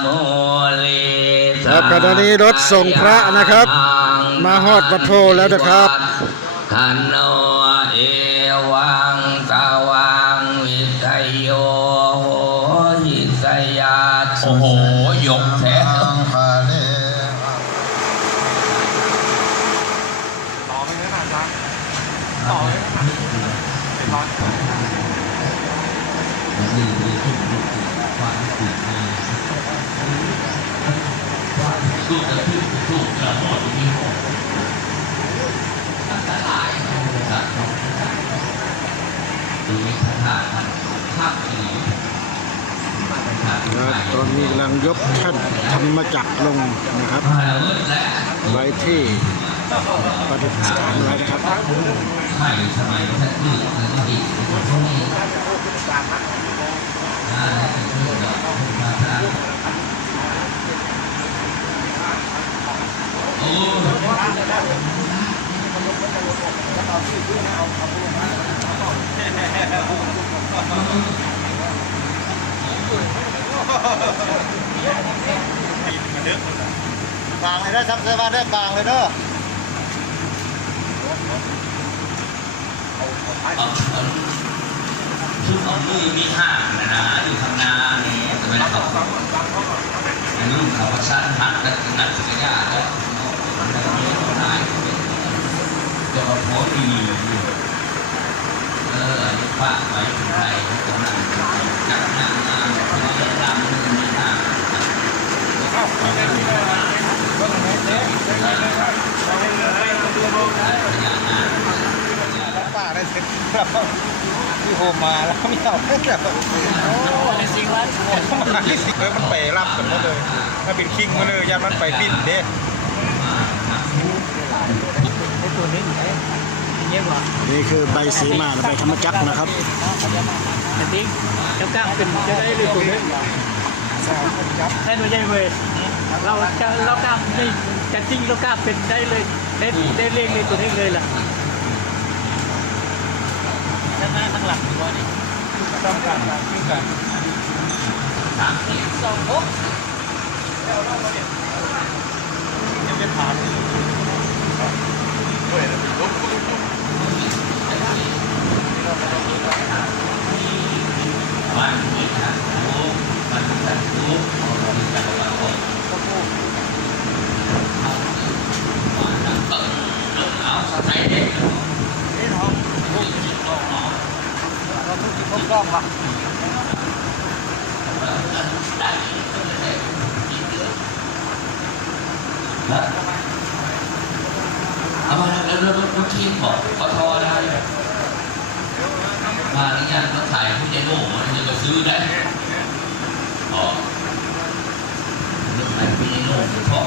โมเลครับขณะนี้รถส่งพระนะครับ มาฮอดวัดโพแล้วนะครับขันโนเอวังตาวังวิทยโยโหหิสยาโอ้โหยกแท้และตอนนี้กำลังยกแท่นธรรมจักรลงนะครับ ไว้ที่ประดิษฐานไว้นะครับ ไม่สมัยท่านยืดถึงอีกช่วงนี้โอ้กลางเลยเด้อซับเสื้อมาเด้อกลางเลยเด้อชุดของมือมีห้างนะนะอยู่ข้างหน้านี่แต่ไม่ได้เขาอันนี้เขาประสานหักกันหนักสักอย่างแล้วได้จะมาโพสต์ดีอยู่เอ ออันนี้ฝาไว้ถึงใครกำลังจับน้างานเพราะว่าตามมือมีห้างป้าได้เสร็จแล้วที่โฮมาแล้วไม่เอาไม่เอาโอ้ในสิงวันมาที่สิงเลยมันไปรับกันหมดเลยถ้าเป็นคิงมาเลยยามันไปบินเด้นี่ คือใบสีมาและใบธรรมจักรนะครับอันนี้เจ้ากล้าเป็นจะได้เลยตัวนี้ให้หนูใหญ่เว้ยเราจะเรากล้านี่จะจริงเรากล้าเป็นได้เลยได้ได้เลขเลยตัวนี้เลยล่ะด้านหน้าข้างหลังตัวนี้ต้องการการขึ้นกันสามสิบสองหกยังจะถามวันที่ทันทุกวันที่ทันทุกวันที่ทันวันหกวันนั้นเปิดเริ่มเอาสไตล์เด็ก นี่เนาะ ผู้หญิงต้องหอม เราต้อง กล้องละแล้วเอามาแล้วแล้วแล้วทีมบอกขอโทษได้มาหรือยังต้องถ่ายผู้ใหญ่โง่มันจะซื้อได้อ๋อเรื่องไหนผู้ใหญ่โง่คือพ่อ